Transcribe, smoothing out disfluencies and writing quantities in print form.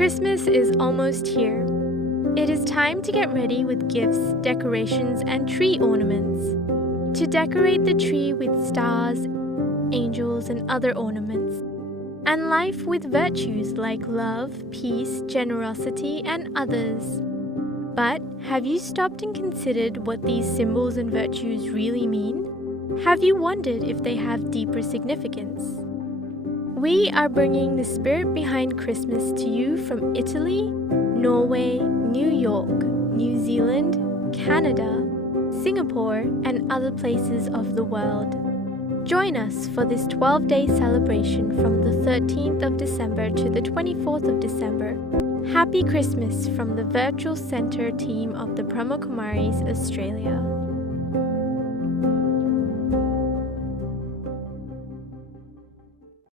Christmas is almost here. It is time to get ready with gifts, decorations, and tree ornaments. To decorate the tree with stars, angels, and other ornaments. And life with virtues like love, peace, generosity, and others. But have you stopped and considered what these symbols and virtues really mean? Have you wondered if they have deeper significance? We are bringing the spirit behind Christmas to you from Italy, Norway, New York, New Zealand, Canada, Singapore, and other places of the world. Join us for this 12-day celebration from the 13th of December to the 24th of December. Happy Christmas from the Virtual Centre team of the Brahma Kumaris, Australia.